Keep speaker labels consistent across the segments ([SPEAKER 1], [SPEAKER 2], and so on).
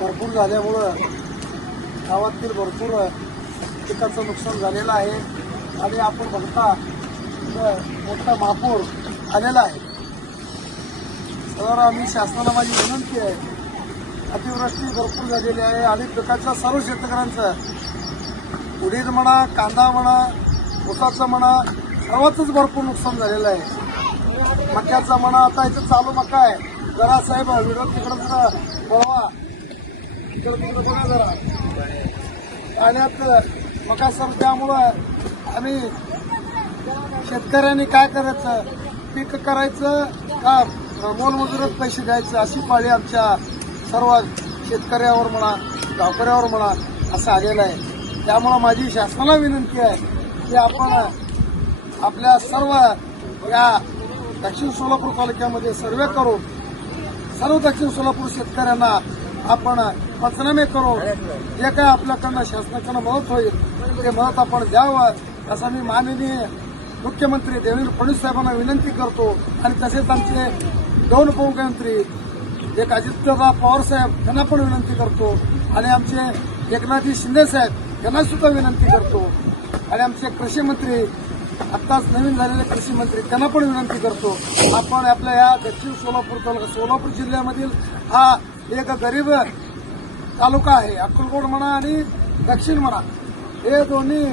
[SPEAKER 1] भरपूर झाल्यामुळं गावातील भरपूर पिकाचं नुकसान झालेलं आहे. आणि आपण बघता मोठा महापूर आलेला आहे. तर आम्ही शासनाला माझी विनंती आहे. अतिवृष्टी भरपूर झालेली आहे आणि पिकाच्या सर्व शेतकऱ्यांचं उडीद म्हणा कांदा म्हणा ऊसाचं म्हणा सर्वांचंच भरपूर नुकसान झालेलं आहे. मक्याचा म्हणा आता इथं चालू मका आहे. जरा साहेब व्हिडिओ तिकडं जरा बळवा तिकडं तिकडं बघा जरा. पाण्यात मका सर त्यामुळं आम्ही शेतकऱ्यांनी काय करायचं? पीक करायचं का मोलमजुरीत पैसे द्यायचं? अशी पाळी आमच्या सर्व शेतकऱ्यावर म्हणा गावकऱ्यावर म्हणा असं आलेलं आहे. त्यामुळं माझी शासनाला विनंती आहे की आपण आपल्या सर्व या दक्षिण सोलापूर तालुक्यामध्ये सर्वे करून सर्व दक्षिण सोलापूर शेतकऱ्यांना आपण पंचनामे करून जे काय आपल्याकडनं शासनाकडनं मदत होईल ते मदत आपण द्यावं असं मी माननीय मुख्यमंत्री देवेंद्र फडणवीस साहेबांना विनंती करतो. आणि तसेच आमचे दोन उपमुख्यमंत्री एक अजितदादा पवार साहेब यांना पण विनंती करतो. आणि आमचे एकनाथजी शिंदे साहेब यांना सुद्धा विनंती करतो. आणि आमचे कृषी मंत्री आत्ताच नवीन झालेले कृषी मंत्री त्यांना पण विनंती करतो आपण आपल्या या दक्षिण सोलापूर तालुका सोलापूर जिल्ह्यामधील हा एक गरीब तालुका आहे अक्कलकोट म्हणा आणि दक्षिण म्हणा हे दोन्ही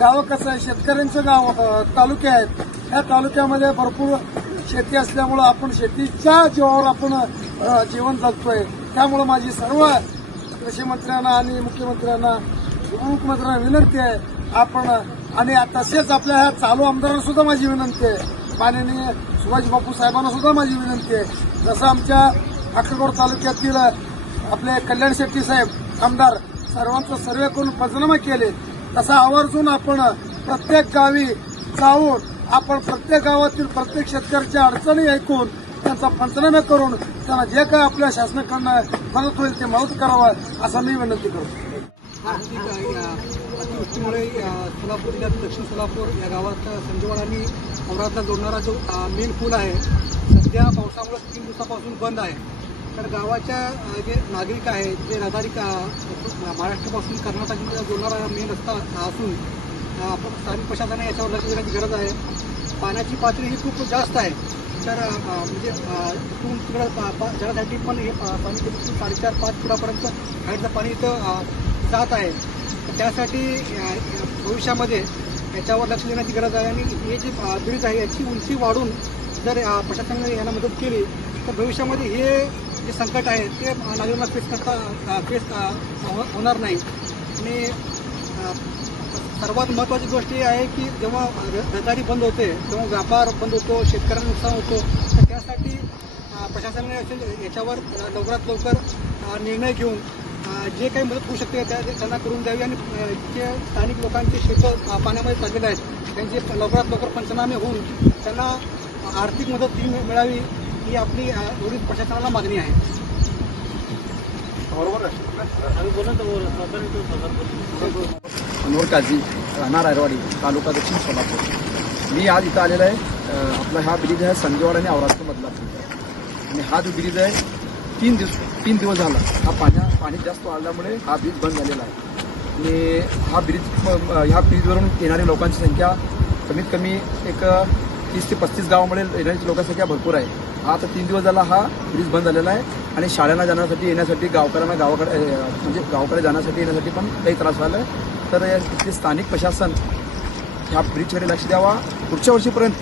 [SPEAKER 1] गावं कसं आहे शेतकऱ्यांचं गाव तालुके आहेत. या तालुक्यामध्ये भरपूर शेती असल्यामुळं आपण शेतीच्या जीवावर आपण जीवन जगतोय. त्यामुळं माझी सर्व कृषी मंत्र्यांना आणि मुख्यमंत्र्यांना उपमुख्यमंत्र्यांना विनंती आहे आपण आणि तसेच आपल्या ह्या चालू आमदारांना सुद्धा माझी विनंती आहे. माननीय सुभाष बापू साहेबांना सुद्धा माझी विनंती आहे. जसं आमच्या अक्कलकोट तालुक्यातील आपले कल्याण शेट्टी साहेब आमदार सर्वांचा सर्वे करून पंचनामा केले. तसा आवर्जून आपण प्रत्येक गावी जाऊन आपण प्रत्येक गावातील प्रत्येक शेतकऱ्याच्या अडचणी ऐकून त्यांचा पंचनामे करून त्यांना जे काय आपल्या शासनाकडनं मदत होईल ते मदत करावं असं मी विनंती करतो.
[SPEAKER 2] अतिवृष्टीमुळे सोलापूर जिल्ह्यात दक्षिण सोलापूर या गावात संजीवड आणि औरातला जोडणारा जो मेन पूल आहे सध्या पावसामुळे तीन दिवसापासून बंद आहे. तर गावाच्या जे नागरिक आहेत जे रहदारी महाराष्ट्रापासून कर्नाटकमध्ये जोडणारा मेन रस्ता असून आपण स्थानिक प्रशासनाने याच्यावर लक्ष देण्याची गरज आहे. पाण्याची पातळी ही खूप जास्त आहे. तर म्हणजे तिकडं पा- जाण्यासाठी पण हे पा- पाणी साडेचार पाच फुटापर्यंत हाईटचं पाणी इथं जात आहे. त्यासाठी भविष्यामध्ये याच्यावर लक्ष देण्याची गरज आहे आणि हे जे ब्रिज आहे याची उंची वाढून जर प्रशासनाने याला मदत केली तर भविष्यामध्ये हे जे संकट आहे ते नागरिकांना फेस करता फेस हो-, होणार नाही. आणि सर्वात महत्त्वाची गोष्ट ही आहे की जेव्हा र- रहदारी बंद होते तेव्हा व्यापार बंद होतो शेतकऱ्यांना नुकसान होतो तर त्यासाठी प्रशासनाने याच्यावर लवकरात लवकर निर्णय घेऊन जे काही मदत होऊ शकते त्या त्यांना करून द्यावी आणि जे स्थानिक लोकांचे शेतं पाण्यामध्ये चाललेले आहेत त्यांचे लवकरात लवकर पंचनामे होऊन त्यांना आर्थिक मदत मिळावी ही आपली अ, एवढीच प्रशासनाला मागणी आहे.
[SPEAKER 3] अनवर काझी राहणार आयरवाडी तालुका दक्षिण सोलापूर. मी आज इथं आलेला आहे आपला हा ब्रिज आहे संजयवाड आणि औराष्ट्रमधला आणि हा जो ब्रिज आहे तीन दिवस तीन दिवस झाला. हा पाण्या पाणी जास्त वाढल्यामुळे हा ब्रिज बंद झालेला आहे. आणि हा ब्रिज ह्या ब्रिजवरून येणाऱ्या लोकांची संख्या कमीत कमी एक तीस ते पस्तीस गावामध्ये येण्याची लोकांसंख्या भरपूर आहे. हा आता तीन दिवस झाला हा ब्रिज बंद झालेला आहे आणि शाळांना जाण्यासाठी येण्यासाठी गावकऱ्यांना गावाकडे म्हणजे गावाकडे जाण्यासाठी येण्यासाठी पण काही त्रास व्हायला आहे तर इथले स्थानिक प्रशासन ह्या ब्रिजकडे लक्ष द्यावा पुढच्या वर्षीपर्यंत.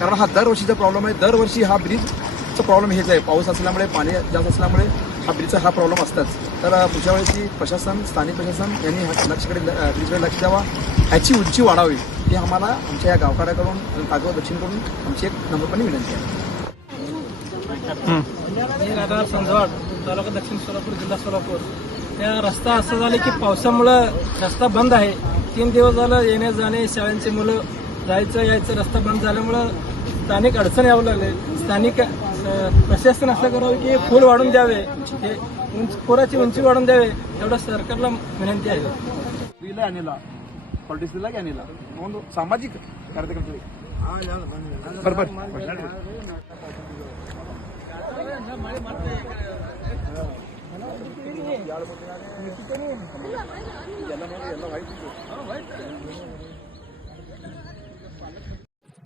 [SPEAKER 3] कारण हा दरवर्षीचा प्रॉब्लेम आहे. दरवर्षी हा ब्रिजचा प्रॉब्लेम हेच आहे. पाऊस असल्यामुळे पाणी जास्त असल्यामुळे हा ब्रिजचा हा प्रॉब्लेम असताच. तर पुढच्या वेळेची प्रशासन स्थानिक प्रशासन यांनी लक्षकडे ब्रिजकडे लक्ष द्यावा. ह्याची उंची वाढावी हे आम्हाला आमच्या या गावकऱ्याकडून आणि दक्षिणकडून आमची एक नम्रपणे विनंती आहे.
[SPEAKER 4] मी राधा संजवाड तालुका दक्षिण सोलापूर जिल्हा सोलापूर. या रस्ता असं झालं की पावसामुळं रस्ता बंद आहे. तीन दिवस झालं येणे जाणे शाळांची मुलं जायचं यायचं रस्ता बंद झाल्यामुळं स्थानिक अडचण यावं लागले. स्थानिक प्रशासन असं करावं की पूल वाढून द्यावे हे उंच पुराची उंची वाढून द्यावे एवढं सरकारला विनंती आहे
[SPEAKER 3] ಸ್ತ್ರೀಲೇ ಅನಿಲ ಪೊಲಿಟಿಕ್ಸ್ಲಾಗೆ ಅನಿಲ ಒಂದು ಸಾಮಾಜಿಕ ಕಾರ್ಯಕರ್ತರಿಗೆ ಬರ್ಬರ್ರಿ